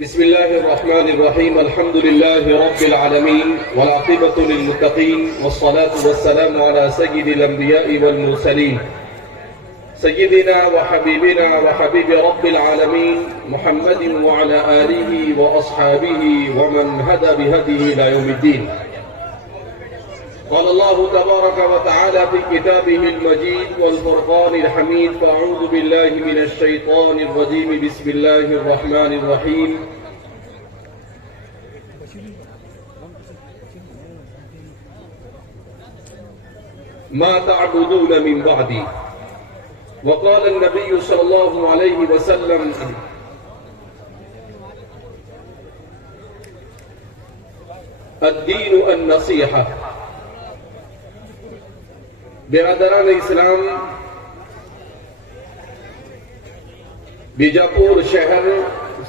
بسم الله الرحمن الرحيم. الحمد لله رب العالمين والعاقبة للمتقين والصلاة والسلام على سيد الأنبياء والمرسلين سيدنا وحبيبنا وحبيب رب العالمين محمد وعلى آله وأصحابه ومن هدى بهديه إلى يوم الدين. قال الله تبارك وتعالى في كتابه المجيد والفرقان الحميد: فأعوذ بالله من الشيطان الرجيم. بسم الله الرحمن الرحيم. ما تعبدون من بعدي. وقال النبي صلى الله عليه وسلم: الدين النصيحة. برادران اسلام، بیجاپور شہر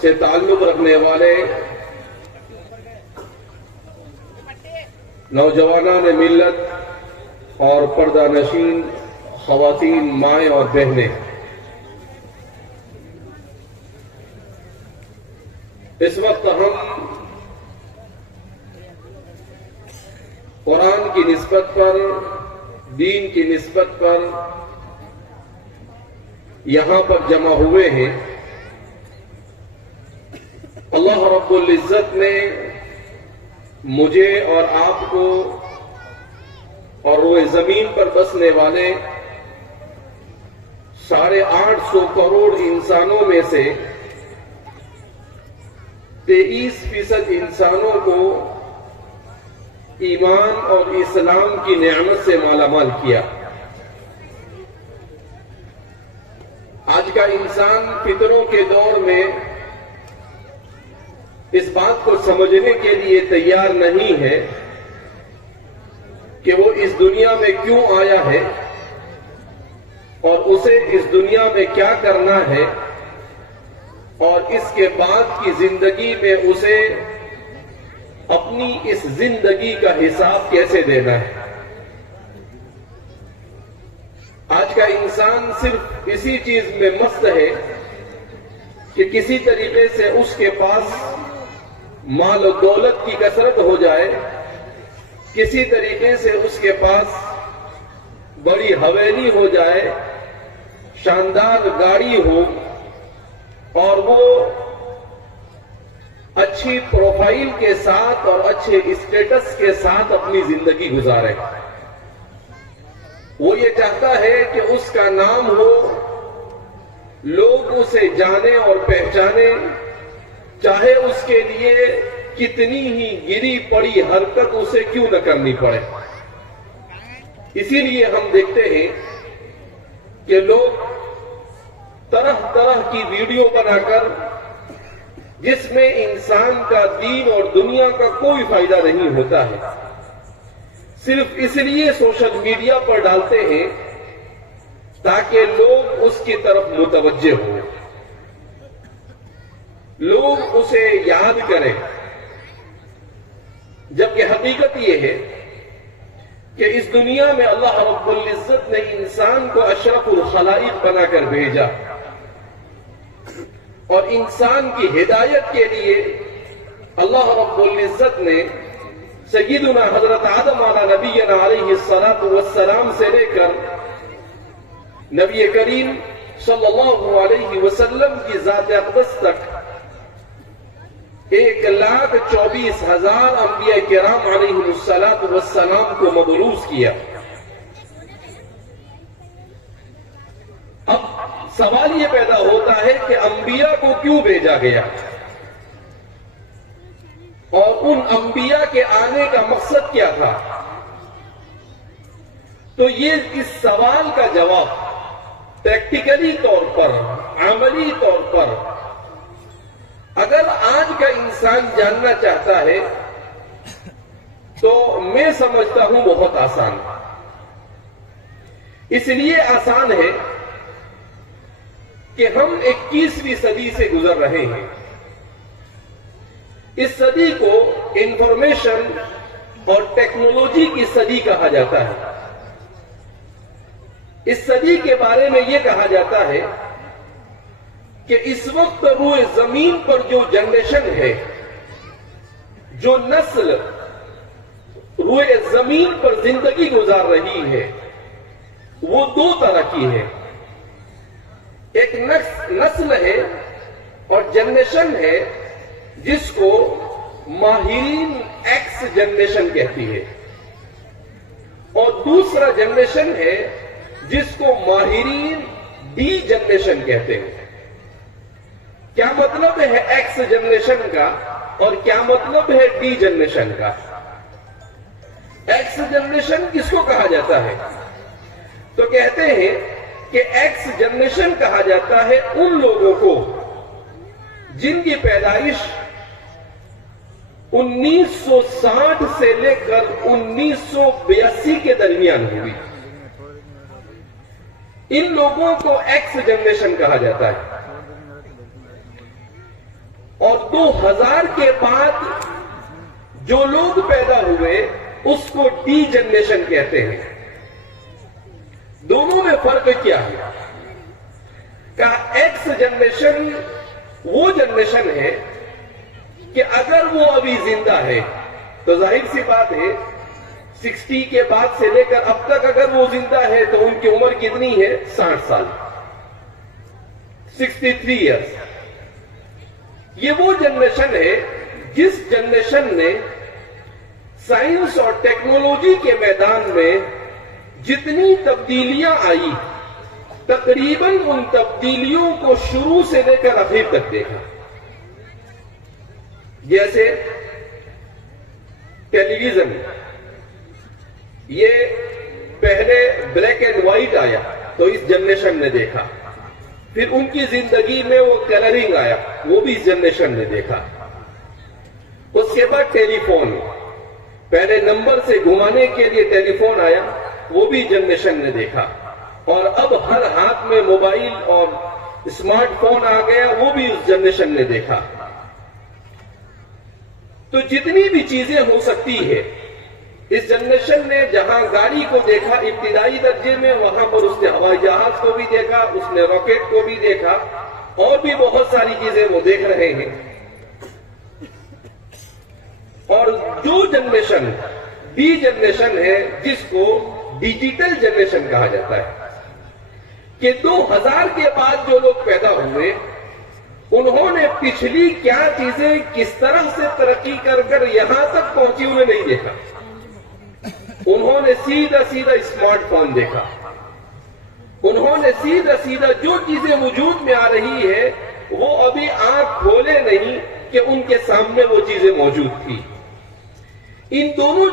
سے تعلق رکھنے والے نوجوانان ملت اور پردہ نشین خواتین، مائیں اور بہنیں، اس وقت ہم قرآن کی نسبت پر، دین کی نسبت پر یہاں پر جمع ہوئے ہیں. اللہ رب العزت نے مجھے اور آپ کو اور روئے زمین پر بسنے والے 850 کروڑ انسانوں میں سے 23% انسانوں کو ایمان اور اسلام کی نعمت سے مالا مال کیا. آج کا انسان فطروں کے دور میں اس بات کو سمجھنے کے لیے تیار نہیں ہے کہ وہ اس دنیا میں کیوں آیا ہے اور اسے اس دنیا میں کیا کرنا ہے اور اس کے بعد کی زندگی میں اسے اپنی اس زندگی کا حساب کیسے دینا ہے. آج کا انسان صرف اسی چیز میں مست ہے کہ کسی طریقے سے اس کے پاس مال و دولت کی کثرت ہو جائے، کسی طریقے سے اس کے پاس بڑی حویلی ہو جائے، شاندار گاڑی ہو اور وہ اچھی پروفائل کے ساتھ اور اچھے اسٹیٹس کے ساتھ اپنی زندگی گزارے. وہ یہ چاہتا ہے کہ اس کا نام ہو، لوگ اسے جانے اور پہچانے، چاہے اس کے لیے کتنی ہی گری پڑی حرکت اسے کیوں نہ کرنی پڑے. اسی لیے ہم دیکھتے ہیں کہ لوگ طرح طرح کی ویڈیو بنا کر، جس میں انسان کا دین اور دنیا کا کوئی فائدہ نہیں ہوتا ہے، صرف اس لیے سوشل میڈیا پر ڈالتے ہیں تاکہ لوگ اس کی طرف متوجہ ہوں، لوگ اسے یاد کریں. جبکہ حقیقت یہ ہے کہ اس دنیا میں اللہ رب العزت نے انسان کو اشرف الخلائق بنا کر بھیجا اور انسان کی ہدایت کے لیے اللہ رب العزت نے سیدنا حضرت آدم علی نبینا علیہ السلام سے لے کر نبی کریم صلی اللہ علیہ وسلم کی ذات اقدس تک 1,24,000 انبیاء کرام علیہ السلام کو مبعوث کیا. اب سوال یہ پیدا ہوتا ہے کہ انبیاء کو کیوں بھیجا گیا اور ان انبیاء کے آنے کا مقصد کیا تھا. تو یہ اس سوال کا جواب پریکٹیکلی طور پر، عملی طور پر اگر آج کا انسان جاننا چاہتا ہے تو میں سمجھتا ہوں بہت آسان. اس لیے آسان ہے کہ ہم 21ویں صدی سے گزر رہے ہیں. اس صدی کو انفارمیشن اور ٹیکنالوجی کی صدی کہا جاتا ہے. اس صدی کے بارے میں یہ کہا جاتا ہے کہ اس وقت روئے زمین پر جو جنریشن ہے، جو نسل روئے زمین پر زندگی گزار رہی ہے، وہ دو طرح کی ہے۔ ایک نسل ہے اور جنریشن ہے جس کو ماہرین ایکس جنریشن کہتی ہے، اور دوسرا جنریشن ہے جس کو ماہرین ڈی جنریشن کہتے ہیں۔ کیا مطلب ہے ایکس جنریشن کا اور کیا مطلب ہے ڈی جنریشن کا؟ ایکس جنریشن کس کو کہا جاتا ہے؟ تو کہتے ہیں کہ ایکس جنریشن کہا جاتا ہے ان لوگوں کو جن کی پیدائش 1960 سے لے کر 1982 کے درمیان ہوئی۔ ان لوگوں کو ایکس جنریشن کہا جاتا ہے، اور 2000 کے بعد جو لوگ پیدا ہوئے اس کو ڈی جنریشن کہتے ہیں۔ دونوں میں فرق کیا ہے؟ کہا ایکس جنریشن وہ جنریشن ہے کہ اگر وہ ابھی زندہ ہے تو ظاہر سی بات ہے 60 کے بعد سے لے کر اب تک اگر وہ زندہ ہے تو ان کی عمر کتنی ہے؟ 60 سال، 63 ایئرس۔ یہ وہ جنریشن ہے جس جنریشن نے سائنس اور ٹیکنالوجی کے میدان میں جتنی تبدیلیاں آئی، تقریباً ان تبدیلیوں کو شروع سے لے کر آخر تک دیکھا۔ جیسے ٹیلی ویژن، یہ پہلے بلیک اینڈ وائٹ آیا تو اس جنریشن نے دیکھا، پھر ان کی زندگی میں وہ کلرنگ آیا، وہ بھی اس جنریشن نے دیکھا۔ اس کے بعد ٹیلی فون، پہلے نمبر سے گھمانے کے لیے ٹیلی فون آیا، وہ بھی جنریشن نے دیکھا، اور اب ہر ہاتھ میں موبائل اور اسمارٹ فون آ گیا، وہ بھی اس جنریشن نے دیکھا۔ تو جتنی بھی چیزیں ہو سکتی ہے اس جنریشن نے جہاں گاڑی کو دیکھا ابتدائی درجے میں، وہاں پر اس نے ہوائی جہاز کو بھی دیکھا، اس نے راکٹ کو بھی دیکھا، اور بھی بہت ساری چیزیں وہ دیکھ رہے ہیں۔ اور جو جنریشن ڈی جنریشن ہے جس کو ڈیجیٹل جنریشن کہا جاتا ہے، کہ 2000 کے بعد جو لوگ پیدا ہوئے انہوں نے پچھلی کیا چیزیں کس طرح سے ترقی کر کر یہاں تک پہنچی انہیں نہیں دیکھا۔ انہوں نے سیدھا سیدھا اسمارٹ فون دیکھا، انہوں نے سیدھا سیدھا جو چیزیں وجود میں آ رہی ہے وہ ابھی آنکھ کھولے نہیں کہ ان کے سامنے وہ چیزیں موجود تھی۔ ان دونوں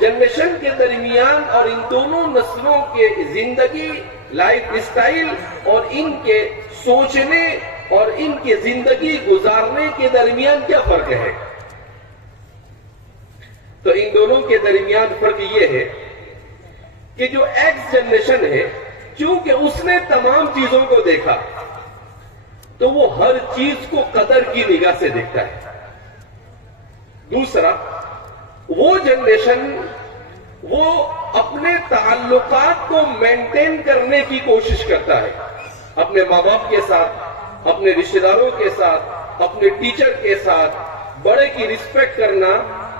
جنریشن کے درمیان اور ان دونوں نسلوں کے زندگی، لائف اسٹائل اور ان کے سوچنے اور ان کی زندگی گزارنے کے درمیان کیا فرق ہے؟ تو ان دونوں کے درمیان فرق یہ ہے کہ جو ایکس جنریشن ہے، چونکہ اس نے تمام چیزوں کو دیکھا تو وہ ہر چیز کو قدر کی نگاہ سے دیکھتا ہے۔ دوسرا، وہ جنریشن وہ اپنے تعلقات کو مینٹین کرنے کی کوشش کرتا ہے، اپنے ماں باپ کے ساتھ، اپنے رشتہ داروں کے ساتھ، اپنے ٹیچر کے ساتھ، بڑے کی رسپیکٹ کرنا،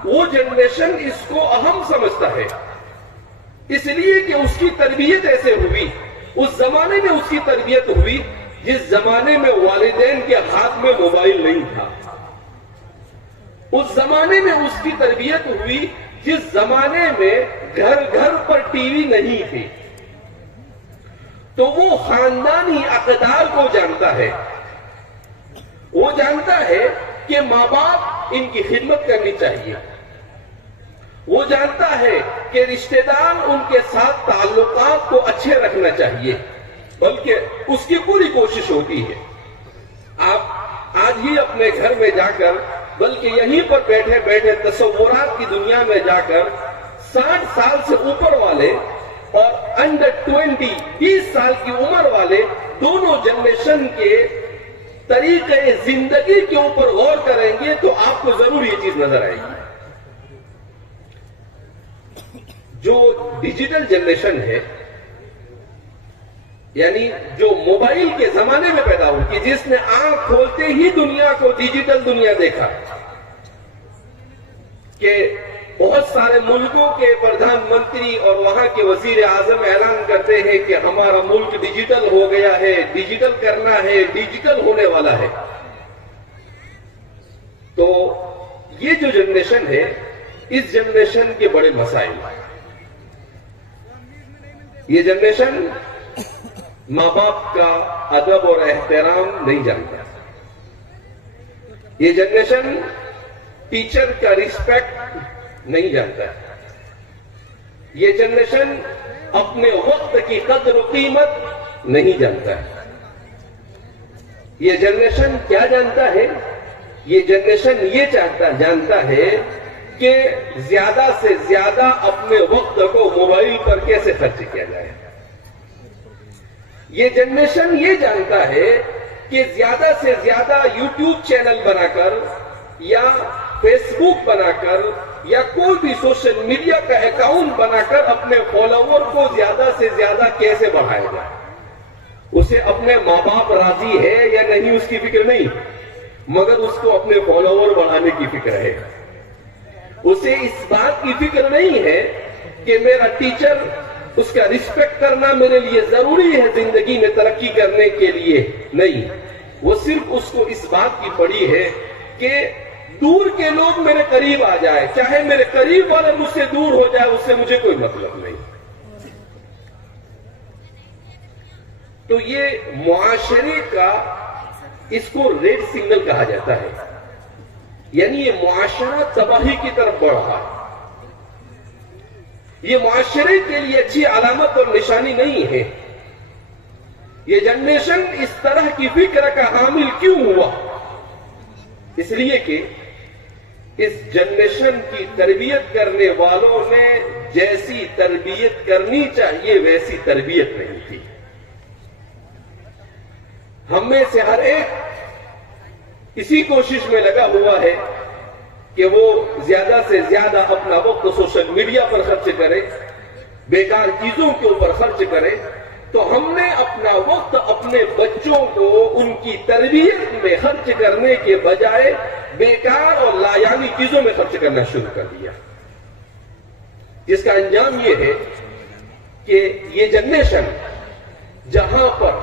وہ جنریشن اس کو اہم سمجھتا ہے، اس لیے کہ اس کی تربیت ایسے ہوئی۔ اس زمانے میں اس کی تربیت ہوئی جس زمانے میں والدین کے ہاتھ میں موبائل نہیں تھا، اس زمانے میں اس کی تربیت ہوئی جس زمانے میں گھر گھر پر ٹی وی نہیں تھی، تو وہ خاندانی اقدار کو جانتا ہے، وہ جانتا ہے کہ ماں باپ ان کی خدمت کرنی چاہیے، وہ جانتا ہے کہ رشتہ دار ان کے ساتھ تعلقات کو اچھے رکھنا چاہیے، بلکہ اس کی پوری کوشش ہوتی ہے۔ آپ آج ہی اپنے گھر میں جا کر، بلکہ یہیں پر بیٹھے بیٹھے تصورات کی دنیا میں جا کر 60 سال سے اوپر والے اور انڈر 20 سال کی عمر والے دونوں جنریشن کے طریقے زندگی کے اوپر غور کریں گے تو آپ کو ضرور یہ چیز نظر آئے گی۔ جو ڈیجیٹل جنریشن ہے، یعنی جو موبائل کے زمانے میں پیدا ہوئی کہ جس نے آنکھ کھولتے ہی دنیا کو ڈیجیٹل دنیا دیکھا کہ بہت سارے ملکوں کے پردھان منتری اور وہاں کے وزیر اعظم اعلان کرتے ہیں کہ ہمارا ملک ڈیجیٹل ہو گیا ہے، ڈیجیٹل کرنا ہے، ڈیجیٹل ہونے والا ہے. تو یہ جو جنریشن ہے، اس جنریشن کے بڑے مسائل ہیں. یہ جنریشن ماں باپ کا ادب اور احترام نہیں جانتا. یہ جنریشن ٹیچر کا ریسپیکٹ نہیں جانتا. یہ جنریشن اپنے وقت کی قدر و قیمت نہیں جانتا. یہ جنریشن کیا جانتا ہے؟ یہ جنریشن یہ جانتا ہے کہ زیادہ سے زیادہ اپنے وقت کو موبائل پر کیسے خرچ کیا جائے. یہ جنریشن یہ جانتا ہے کہ زیادہ سے زیادہ یوٹیوب چینل بنا کر یا فیس بک بنا کر یا کوئی بھی سوشل میڈیا کا اکاؤنٹ بنا کر اپنے فالوور کو زیادہ سے زیادہ کیسے بڑھایا جائے. اسے اپنے ماں باپ راضی ہے یا نہیں اس کی فکر نہیں، مگر اس کو اپنے فالوور بڑھانے کی فکر ہے. اسے اس بات کی فکر نہیں ہے کہ میرا ٹیچر، اس کا ریسپیکٹ کرنا میرے لیے ضروری ہے زندگی میں ترقی کرنے کے لیے. نہیں، وہ صرف اس کو اس بات کی پڑی ہے کہ دور کے لوگ میرے قریب آ جائے، چاہے میرے قریب والا مجھ سے دور ہو جائے، اس سے مجھے کوئی مطلب نہیں. تو یہ معاشرے کا، اس کو ریڈ سگنل کہا جاتا ہے. یعنی یہ معاشرہ تباہی کی طرف بڑھ رہا ہے. یہ معاشرے کے لیے اچھی علامت اور نشانی نہیں ہے. یہ جنریشن اس طرح کی فکر کا حامل کیوں ہوا؟ اس لیے کہ اس جنریشن کی تربیت کرنے والوں نے جیسی تربیت کرنی چاہیے ویسی تربیت نہیں تھی. ہم میں سے ہر ایک اسی کوشش میں لگا ہوا ہے کہ وہ زیادہ سے زیادہ اپنا وقت سوشل میڈیا پر خرچ کرے، بیکار چیزوں کے اوپر خرچ کرے. تو ہم نے اپنا وقت اپنے بچوں کو ان کی تربیت میں خرچ کرنے کے بجائے بیکار اور لایانی چیزوں میں خرچ کرنا شروع کر دیا، جس کا انجام یہ ہے کہ یہ جنریشن جہاں پر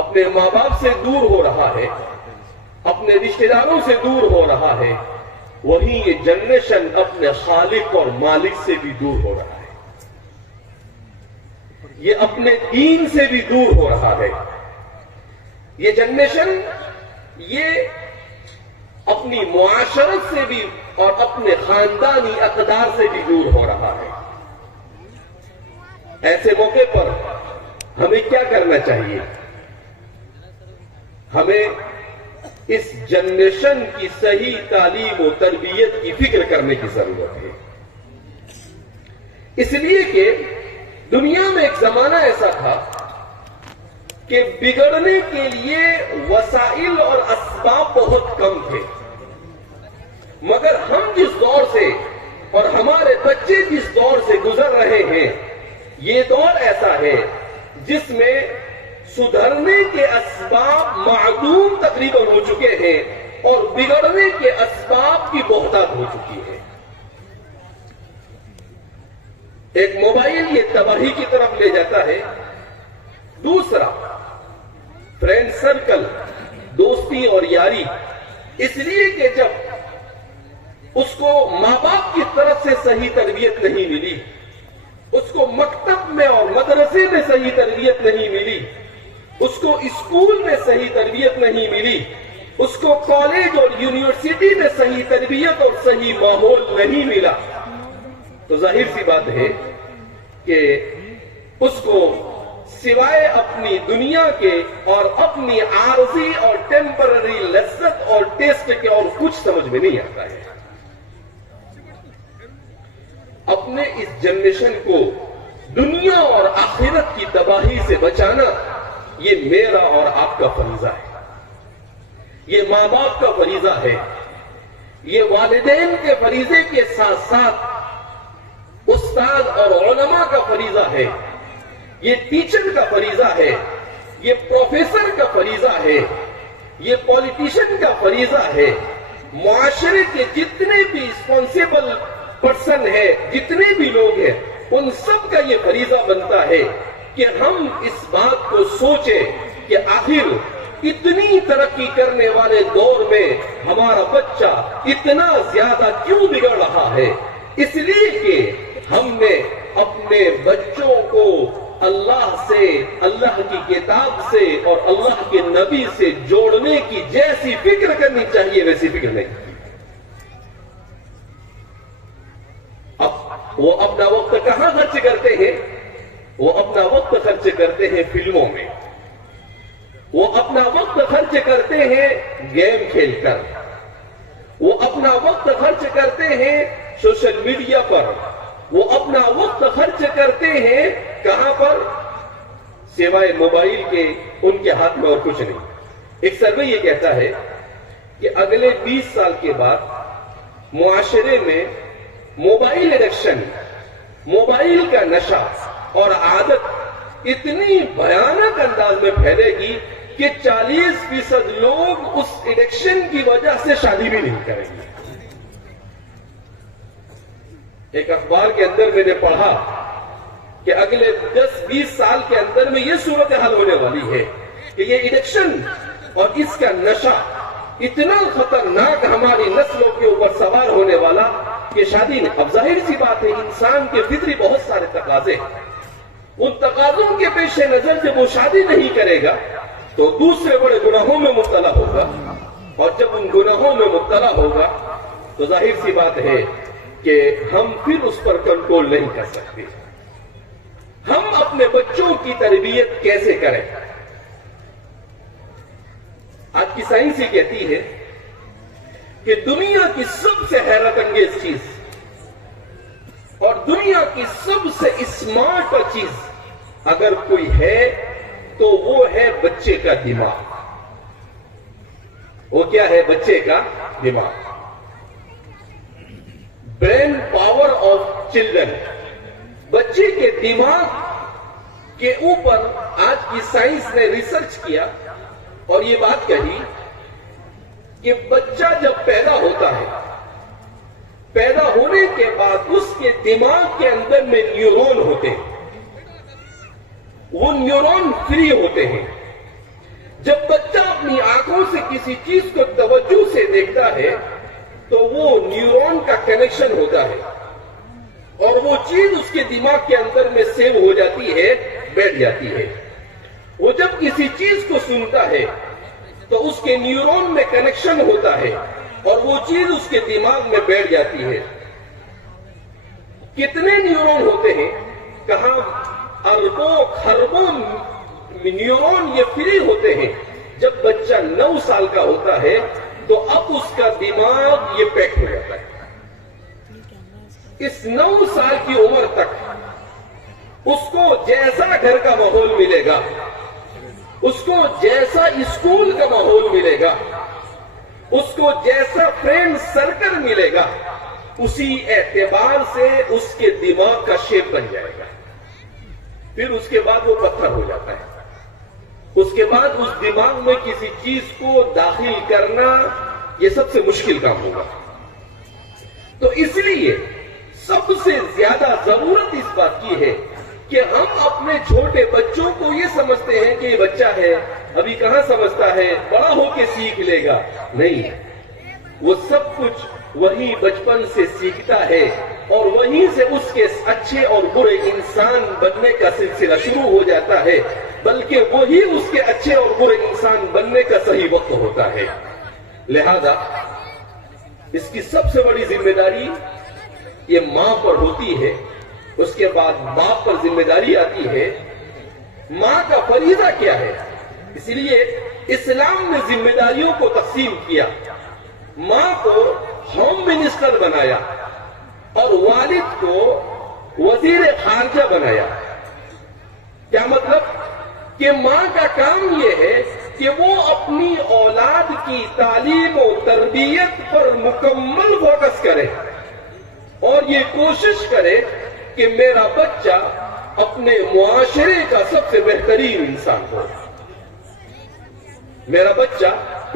اپنے ماں باپ سے دور ہو رہا ہے، اپنے رشتہ داروں سے دور ہو رہا ہے، وہیں یہ جنریشن اپنے خالق اور مالک سے بھی دور ہو رہا ہے. یہ اپنے دین سے بھی دور ہو رہا ہے. یہ جنریشن یہ اپنی معاشرت سے بھی اور اپنے خاندانی اقدار سے بھی دور ہو رہا ہے. ایسے موقع پر ہمیں کیا کرنا چاہیے؟ ہمیں اس جنریشن کی صحیح تعلیم و تربیت کی فکر کرنے کی ضرورت ہے. اس لیے کہ دنیا میں ایک زمانہ ایسا تھا کہ بگڑنے کے لیے وسائل اور اسباب بہت کم تھے، مگر ہم جس دور سے اور ہمارے بچے جس دور سے گزر رہے ہیں، یہ دور ایسا ہے جس میں سدھرنے کے اسباب معدوم تقریباً ہو چکے ہیں اور بگڑنے کے اسباب کی بہتات ہو چکی ہے. ایک موبائل یہ تباہی کی طرف لے جاتا ہے. دوسرا فرینڈ سرکل، دوستی اور یاری. اس لیے کہ جب اس کو ماں باپ کی طرف سے صحیح تربیت نہیں ملی، اس کو مکتب میں اور مدرسے میں صحیح تربیت نہیں ملی، اس کو اسکول میں صحیح تربیت نہیں ملی، اس کو کالج اور یونیورسٹی میں صحیح تربیت اور صحیح ماحول نہیں ملا، تو ظاہر سی بات ہے کہ اس کو سوائے اپنی دنیا کے اور اپنی عارضی اور ٹیمپرری لذت اور ٹیسٹ کے اور کچھ سمجھ میں نہیں آتا ہے. اپنے اس جنریشن کو دنیا اور آخرت کی تباہی سے بچانا یہ میرا اور آپ کا فریضہ ہے. یہ ماں باپ کا فریضہ ہے. یہ والدین کے فریضے کے ساتھ ساتھ استاد اور علماء کا فریضہ ہے. یہ ٹیچر کا فریضہ ہے یہ پروفیسر کا فریضہ ہے، یہ پولیٹیشین کا فریضہ ہے، معاشرے کے جتنے بھی رسپانسیبل پرسن ہے، جتنے بھی لوگ ہیں، ان سب کا یہ فریضہ بنتا ہے کہ ہم اس بات کو سوچیں کہ آخر اتنی ترقی کرنے والے دور میں ہمارا بچہ اتنا زیادہ کیوں بگڑ رہا ہے؟ اس لیے کہ ہم نے اپنے بچوں کو اللہ سے، اللہ کی کتاب سے اور اللہ کے نبی سے جوڑنے کی جیسی فکر کرنی چاہیے ویسی فکر نہیں کی۔ اب وہ اپنا وقت کہاں خرچ کرتے ہیں؟ وہ اپنا وقت خرچ کرتے ہیں فلموں میں، وہ اپنا وقت خرچ کرتے ہیں گیم کھیل کر، وہ اپنا وقت خرچ کرتے ہیں سوشل میڈیا پر، وہ اپنا وقت خرچ کرتے ہیں کہاں پر؟ سوائے موبائل کے ان کے ہاتھ میں اور کچھ نہیں۔ ایک سروے یہ کہتا ہے کہ اگلے 20 سال کے بعد معاشرے میں موبائل ایڈکشن، موبائل کا نشہ اور عادت اتنی بھیانک انداز میں پھیلے گی کہ 40% لوگ اس ایڈکشن کی وجہ سے شادی بھی نہیں کریں گے۔ ایک اخبار کے اندر میں نے پڑھا کہ اگلے 10-20 سال کے اندر میں یہ صورتحال ہونے والی ہے کہ یہ ایڈکشن اور اس کا نشہ اتنا خطرناک ہماری نسلوں کے اوپر سوار ہونے والا کہ شادی نہیں۔ اب ظاہر سی بات ہے، انسان کے فطری بہت سارے تقاضے ہیں، ان تقاضوں کے پیش نظر جب وہ شادی نہیں کرے گا تو دوسرے بڑے گناہوں میں مبتلا ہوگا، اور جب ان گناہوں میں مبتلا ہوگا تو ظاہر سی بات ہے کہ ہم پھر اس پر کنٹرول نہیں کر سکتے۔ ہم اپنے بچوں کی تربیت کیسے کریں؟ آج کی سائنس یہ کہتی ہے کہ دنیا کی سب سے حیرت انگیز چیز اور دنیا کی سب سے اسمارٹ چیز اگر کوئی ہے تو وہ ہے بچے کا دماغ۔ وہ کیا ہے؟ بچے کا دماغ۔ برین پاور آف چلڈرن، بچے کے دماغ کے اوپر آج کی سائنس نے ریسرچ کیا اور یہ بات کہی کہ بچہ جب پیدا ہوتا ہے، پیدا ہونے کے بعد اس کے دماغ کے اندر میں نیورون ہوتے ہیں، وہ نیورون فری ہوتے ہیں۔ جب بچہ اپنی آنکھوں سے کسی چیز کو توجہ سے دیکھتا ہے تو وہ نیورون کا کنیکشن ہوتا ہے اور وہ چیز اس کے دماغ کے اندر میں سیو ہو جاتی ہے، بیٹھ جاتی ہے۔ وہ جب کسی چیز کو سنتا ہے تو اس کے نیورون میں کنیکشن ہوتا ہے اور وہ چیز اس کے دماغ میں بیٹھ جاتی ہے۔ کتنے نیورون ہوتے ہیں؟ کہاں اربوں خربوں نیورون یہ فری ہوتے ہیں۔ جب بچہ 9 سال کا ہوتا ہے تو اب اس کا دماغ یہ پیک ہو جاتا ہے۔ اس 9 سال کی عمر تک اس کو جیسا گھر کا ماحول ملے گا، اس کو جیسا اسکول کا ماحول ملے گا، اس کو جیسا فرینڈ سرکل ملے گا، اسی اعتبار سے اس کے دماغ کا شیپ بن جائے گا۔ پھر اس کے بعد وہ پتھر ہو جاتا ہے۔ اس کے بعد اس دماغ میں کسی چیز کو داخل کرنا یہ سب سے مشکل کام ہوگا۔ تو اس لیے سب سے زیادہ ضرورت اس بات کی ہے کہ ہم اپنے چھوٹے بچوں کو یہ سمجھتے ہیں کہ یہ بچہ ہے، ابھی کہاں سمجھتا ہے، بڑا ہو کے سیکھ لے گا۔ نہیں، وہ سب کچھ وہی بچپن سے سیکھتا ہے اور وہیں سے اس کے اچھے اور برے انسان بننے کا سلسلہ شروع ہو جاتا ہے، بلکہ وہی اس کے اچھے اور برے انسان بننے کا صحیح وقت ہوتا ہے۔ لہذا اس کی سب سے بڑی ذمہ داری یہ ماں پر ہوتی ہے، اس کے بعد باپ پر ذمہ داری آتی ہے۔ ماں کا فریضہ کیا ہے؟ اس لیے اسلام نے ذمہ داریوں کو تقسیم کیا۔ ماں کو ہوم منسٹر بنایا اور والد کو وزیر خارجہ بنایا۔ کیا مطلب؟ کہ ماں کا کام یہ ہے کہ وہ اپنی اولاد کی تعلیم و تربیت پر مکمل فوکس کرے اور یہ کوشش کرے کہ میرا بچہ اپنے معاشرے کا سب سے بہترین انسان ہو۔ میرا بچہ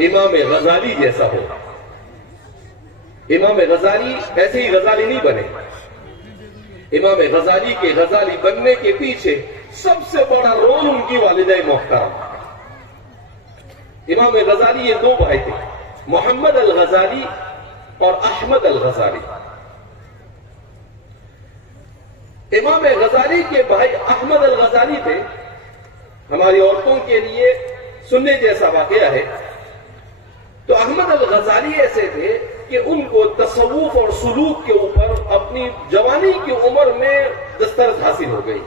امام غزالی جیسا ہو. امام غزالی ایسے ہی غزالی نہیں بنے. امام غزالی کے غزالی بننے کے پیچھے سب سے بڑا رول ان کی والدہ محترم. امام غزالی یہ دو بھائی تھے, محمد الغزالی اور احمد الغزالی. امام غزالی کے بھائی احمد الغزالی تھے. ہماری عورتوں کے لیے سننے جیسا واقعہ ہے. تو احمد الغزالی ایسے تھے کہ ان کو تصوف اور سلوک کے اوپر اپنی جوانی کی عمر میں دسترس حاصل ہو گئی.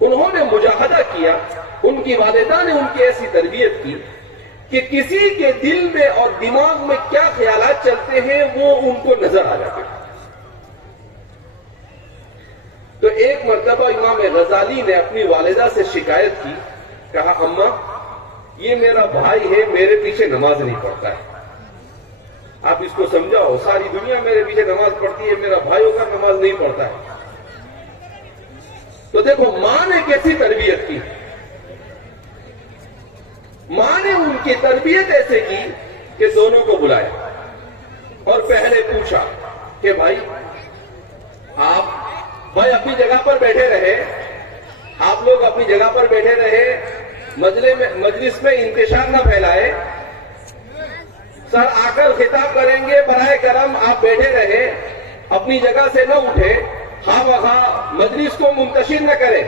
انہوں نے مجاہدہ کیا. ان کی والدہ نے ان کی ایسی تربیت کی کہ کسی کے دل میں اور دماغ میں کیا خیالات چلتے ہیں وہ ان کو نظر آ جاتے ہیں. تو ایک مرتبہ امام غزالی نے اپنی والدہ سے شکایت کی. کہا اماں یہ میرا بھائی ہے, میرے پیچھے نماز نہیں پڑھتا ہے, آپ اس کو سمجھاؤ. ساری دنیا میرے پیچھے نماز پڑھتی ہے, میرا بھائی ہو کر نماز نہیں پڑھتا ہے. تو دیکھو ماں نے کیسی تربیت کی. ماں نے ان کی تربیت ایسے کی کہ دونوں کو بلایا اور پہلے پوچھا کہ بھائی اپنی جگہ پر بیٹھے رہے, آپ لوگ اپنی جگہ پر بیٹھے رہے, مجلس میں انتشار نہ پھیلائے. سر آ کر خطاب کریں گے, برائے کرم آپ بیٹھے رہے, اپنی جگہ سے نہ اٹھے, خواہ بخواہ مجلس کو منتشر نہ کریں.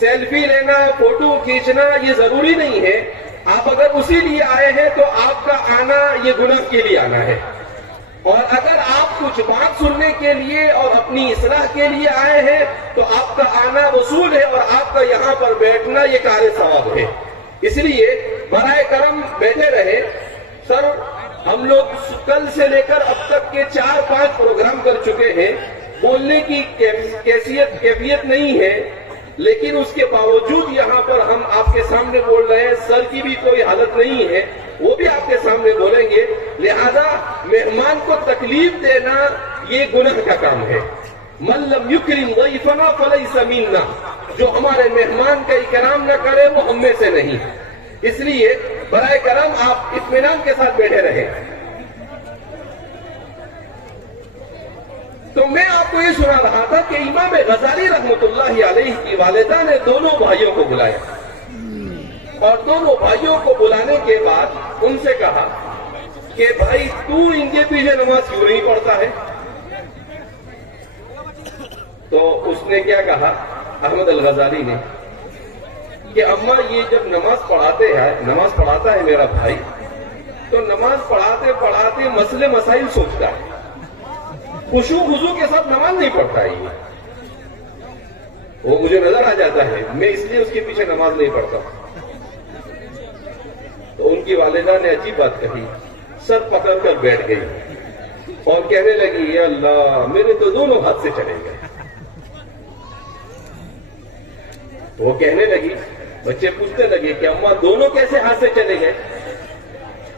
سیلفی لینا, فوٹو کھینچنا یہ ضروری نہیں ہے. آپ اگر اسی لیے آئے ہیں تو آپ کا آنا یہ گناہ کے لیے آنا ہے, اور اگر آپ کچھ بات سننے کے لیے اور اپنی اصلاح کے لیے آئے ہیں تو آپ کا آنا وصول ہے, اور آپ کا یہاں پر بیٹھنا یہ کار ثواب ہے. اس لیے برائے کرم بیٹھے رہے. سر ہم لوگ کل سے لے کر اب تک کے 4-5 پروگرام کر چکے ہیں. بولنے کی کیفیت نہیں ہے, لیکن اس کے باوجود یہاں پر ہم آپ کے سامنے بول رہے ہیں. سر کی بھی کوئی حالت نہیں ہے, وہ بھی آپ کے سامنے بولیں گے. لہذا مہمان کو تکلیف دینا یہ گناہ کا کام ہے. من لم یکرم ضیفنا فلیس منا, جو ہمارے مہمان کا اکرام نہ کرے وہ ہم میں سے نہیں. اس لیے برائے کرم آپ اطمینان کے ساتھ بیٹھے رہیں. تو میں آپ کو یہ سنا رہا تھا کہ امام غزالی رحمت اللہ علیہ کی والدہ نے دونوں بھائیوں کو بلایا, اور دونوں بھائیوں کو بلانے کے بعد ان سے کہا کہ بھائی تو ان کے پیچھے نماز کیوں نہیں پڑھتا ہے؟ تو اس نے کیا کہا احمد الغزالی نے کہ اماں یہ جب نماز پڑھاتا ہے میرا بھائی, تو نماز پڑھاتے مسئلے مسائل سوچتا ہے, خشوع خضوع کے ساتھ نماز نہیں پڑھتا ہے. وہ مجھے نظر آ جاتا ہے, میں اس لیے اس کے پیچھے نماز نہیں پڑھتا. تو ان کی والدہ نے عجیب بات کہی, سر پکڑ کر بیٹھ گئی اور کہنے لگی یا اللہ میرے تو دونوں ہاتھ سے چلے گئے. وہ کہنے لگی, بچے پوچھنے لگے کہ اماں دونوں کیسے ہاتھ سے چلے گئے؟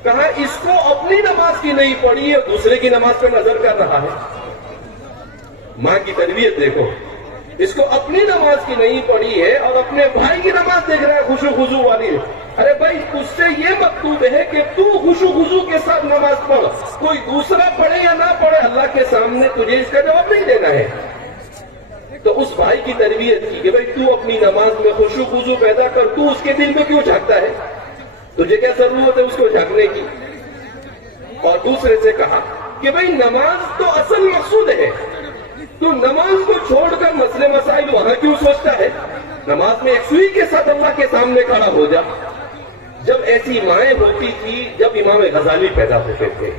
کہا اس کو اپنی نماز کی نہیں پڑھی ہے, دوسرے کی نماز پہ نظر کر رہا ہے. ماں کی تربیت دیکھو, اس کو اپنی نماز کی نہیں پڑھی ہے اور اپنے بھائی کی نماز دیکھ رہا ہے خشوع خضوع والی. ارے بھائی اس سے یہ مطلوب ہے کہ تو خشوع خضوع کے ساتھ نماز پڑھ, کوئی دوسرا پڑھے یا نہ پڑھے اللہ کے سامنے تجھے اس کا جواب نہیں دینا ہے. تو اس بھائی کی تربیت کی کہ بھائی تو اپنی نماز میں خشوع خضوع پیدا کر, تو اس کے دل میں کیوں جھانکتا ہے, تجھے کیا ضرورت ہے اس کو جھانکنے کی. اور دوسرے سے کہا کہ بھائی نماز تو اصل مقصود ہے, تو نماز کو چھوڑ کر مسئلے مسائل وہاں کیوں سوچتا ہے؟ نماز میں ایک سوئی کے ساتھ اللہ کے سامنے کھڑا ہو جا. جب ایسی مائیں ہوتی تھی جب امام غزالی پیدا ہوتے تھے,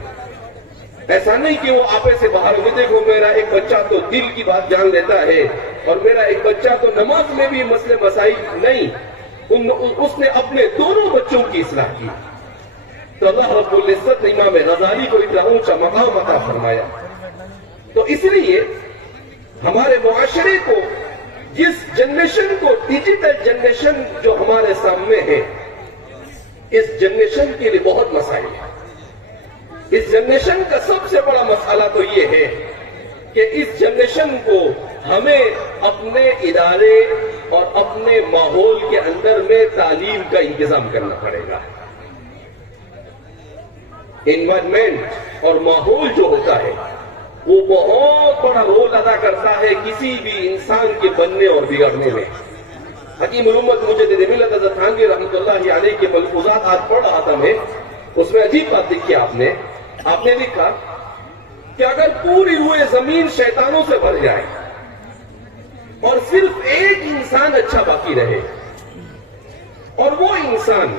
ایسا نہیں کہ وہ آپے سے باہر ہوئے, دیکھو میرا ایک بچہ تو دل کی بات جان لیتا ہے اور میرا ایک بچہ تو نماز میں بھی مسئلے مسائل نہیں. اس نے اپنے دونوں بچوں کی اصلاح کی. تو اللہ رب العزت نے امام غزالی کو اتنا اونچا مقام عطا فرمایا. تو اس لیے ہمارے معاشرے کو, جس جنریشن کو, ڈیجیٹل جنریشن جو ہمارے سامنے ہے, اس جنریشن کے لیے بہت مسائل ہیں. اس جنریشن کا سب سے بڑا مسئلہ تو یہ ہے کہ اس جنریشن کو ہمیں اپنے ادارے, اور اپنے ماحول کے اندر میں تعلیم کا انتظام کرنا پڑے گا۔ انوائرمنٹ اور ماحول جو ہوتا ہے وہ بہت بڑا رول ادا کرتا ہے کسی بھی انسان کے بننے اور بگڑنے میں۔ حکیم الامت مجدد ملت حضرت تھانوی رحمۃ اللہ علیہ کے ملفوظات آج پڑھ رہا تھا میں، اس میں عجیب بات لکھی آپ نے لکھا کہ اگر پوری روئے زمین شیطانوں سے بھر جائے اور صرف ایک انسان اچھا باقی رہے، اور وہ انسان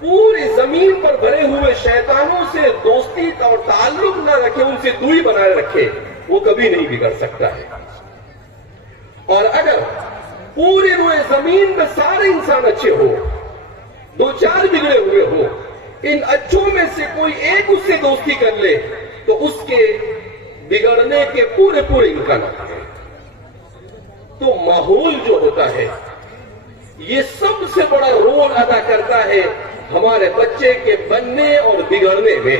پوری زمین پر بھرے ہوئے شیطانوں سے دوستی اور تعلق نہ رکھے، ان سے دوری بنائے رکھے، وہ کبھی نہیں بگڑ سکتا ہے۔ اور اگر پوری روئے زمین میں سارے انسان اچھے ہو، دو چار بگڑے ہوئے ہو، ان اچھوں میں سے کوئی ایک اس سے دوستی کر لے تو اس کے بگڑنے کے پورے امکانات ہیں۔ تو ماحول جو ہوتا ہے یہ سب سے بڑا رول ادا کرتا ہے ہمارے بچے کے بننے اور بگڑنے میں۔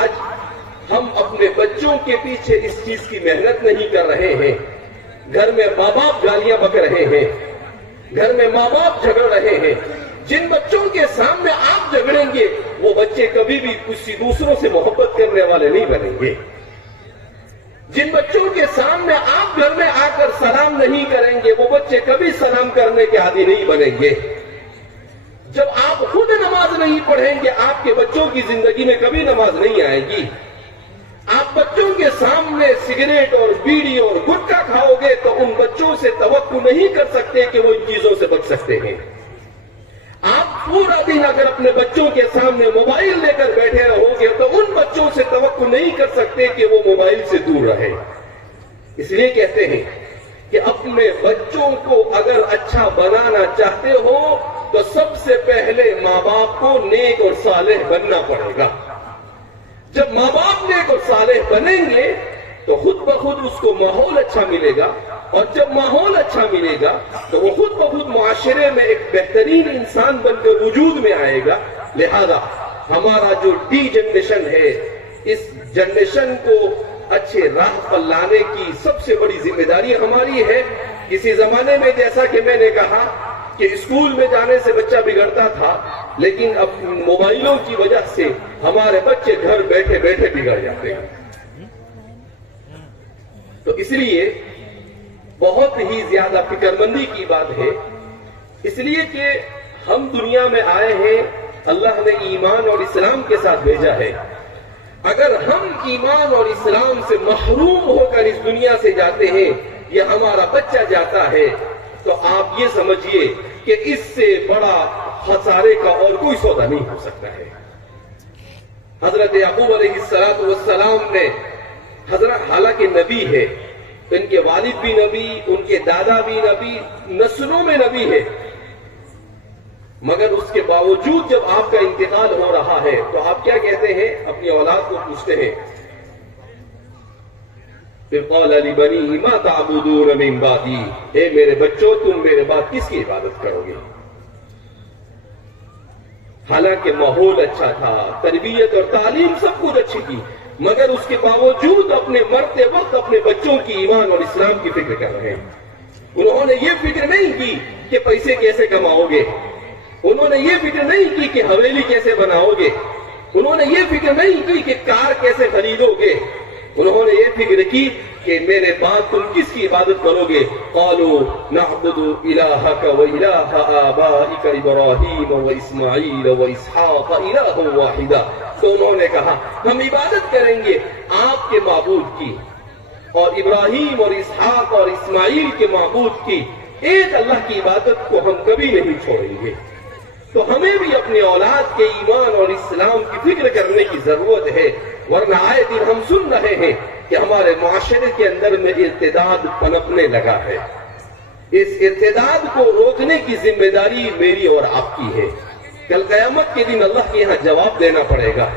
آج ہم اپنے بچوں کے پیچھے اس چیز کی محنت نہیں کر رہے ہیں۔ گھر میں ماں باپ گالیاں بک رہے ہیں، گھر میں ماں باپ جھگڑ رہے ہیں۔ جن بچوں کے سامنے آپ جھگڑیں گے وہ بچے کبھی بھی کسی دوسروں سے محبت کرنے والے نہیں بنیں گے۔ جن بچوں کے سامنے آپ گھر میں آ کر سلام نہیں کریں گے وہ بچے کبھی سلام کرنے کے عادی نہیں بنیں گے۔ جب آپ خود نماز نہیں پڑھیں گے آپ کے بچوں کی زندگی میں کبھی نماز نہیں آئے گی۔ آپ بچوں کے سامنے سگریٹ اور بیڑی اور گٹکا کھاؤ گے تو ان بچوں سے توقع نہیں کر سکتے کہ وہ ان چیزوں سے بچ سکتے ہیں۔ آپ پورا دن اگر اپنے بچوں کے سامنے موبائل لے کر بیٹھے رہو گے تو ان بچوں سے توقع نہیں کر سکتے کہ وہ موبائل سے دور رہے۔ اس لیے کہتے ہیں کہ اپنے بچوں کو اگر اچھا بنانا چاہتے ہو تو سب سے پہلے ماں باپ کو نیک اور صالح بننا پڑے گا۔ جب ماں باپ نیک اور صالح بنیں گے تو خود بخود اس کو ماحول اچھا ملے گا، اور جب ماحول اچھا ملے گا تو وہ خود بخود معاشرے میں ایک بہترین انسان بن کر وجود میں آئے گا۔ لہذا ہمارا جو ڈی جنریشن ہے، اس جنریشن کو اچھے راہ پر لانے کی سب سے بڑی ذمہ داری ہماری ہے۔ کسی زمانے میں جیسا کہ میں نے کہا کہ اسکول میں جانے سے بچہ بگڑتا تھا، لیکن اب موبائلوں کی وجہ سے ہمارے بچے گھر بیٹھے بیٹھے بگڑ جاتے ہیں۔ تو اس لیے بہت ہی زیادہ فکر مندی کی بات ہے، اس لیے کہ ہم دنیا میں آئے ہیں، اللہ نے ایمان اور اسلام کے ساتھ بھیجا ہے۔ اگر ہم ایمان اور اسلام سے محروم ہو کر اس دنیا سے جاتے ہیں یا ہمارا بچہ جاتا ہے تو آپ یہ سمجھیے کہ اس سے بڑا خسارے کا اور کوئی سودا نہیں ہو سکتا ہے۔ حضرت یعقوب علیہ السلام نے حالانکہ نبی ہے، ان کے والد بھی نبی، ان کے دادا بھی نبی، نسلوں میں نبی ہے، مگر اس کے باوجود جب آپ کا انتقال ہو رہا ہے تو آپ کیا کہتے ہیں؟ اپنی اولاد کو پوچھتے ہیں، پھر قال لبنیہ ما تعبدون من بعدی، اے میرے بچوں تم میرے بعد کس کی عبادت کرو گے؟ حالانکہ ماحول اچھا تھا، تربیت اور تعلیم سب کچھ اچھی تھی، مگر اس کے باوجود اپنے مرتے وقت اپنے بچوں کی ایمان اور اسلام کی فکر کر رہے ہیں۔ انہوں نے یہ فکر نہیں کی کہ پیسے کیسے کماؤ گے، انہوں نے یہ فکر نہیں کی کہ حویلی کیسے بناؤ گے، انہوں نے یہ فکر نہیں کی کہ کار کیسے خریدو گے، انہوں نے یہ فکر کی کہ میرے بعد تم کس کی عبادت کرو گے؟ قالوا نعبد الہک و الہ آبائک ابراہیم و اسماعیل و اسحاق الہ واحدا۔ تو انہوں نے کہا ہم عبادت کریں گے آپ کے معبود کی، اور ابراہیم اور اسحاق اور اسماعیل کے معبود کی، ایک اللہ کی عبادت کو ہم کبھی نہیں چھوڑیں گے۔ تو ہمیں بھی اپنے اولاد کے ایمان اور اسلام کی فکر کرنے کی ضرورت ہے، ورنہ آئے دن ہم سن رہے ہیں کہ ہمارے معاشرے کے اندر میں ارتداد پنپنے لگا ہے۔ اس ارتداد کو روکنے کی ذمہ داری میری اور آپ کی ہے۔ کل قیامت کے دن اللہ کے یہاں جواب دینا پڑے گا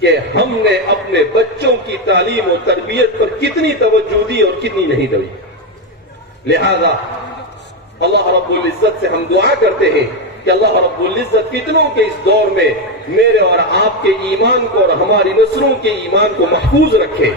کہ ہم نے اپنے بچوں کی تعلیم و تربیت پر کتنی توجہ دی اور کتنی نہیں دی۔ لہذا اللہ رب العزت سے ہم دعا کرتے ہیں کہ اللہ رب العزت فتنوں کے اس دور میں میرے اور آپ کے ایمان کو اور ہماری نسلوں کے ایمان کو محفوظ رکھے،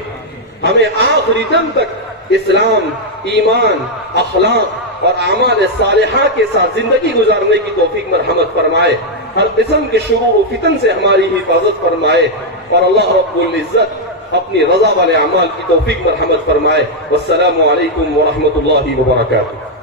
ہمیں آخری دم تک اسلام، ایمان، اخلاق اور اعمال صالحہ کے ساتھ زندگی گزارنے کی توفیق مرحمت فرمائے، ہر قسم کے شرور و فتن سے ہماری حفاظت فرمائے، اور اللہ رب العزت اپنی رضا والے اعمال کی توفیق مرحمت فرمائے۔ والسلام علیکم ورحمۃ اللہ وبرکاتہ۔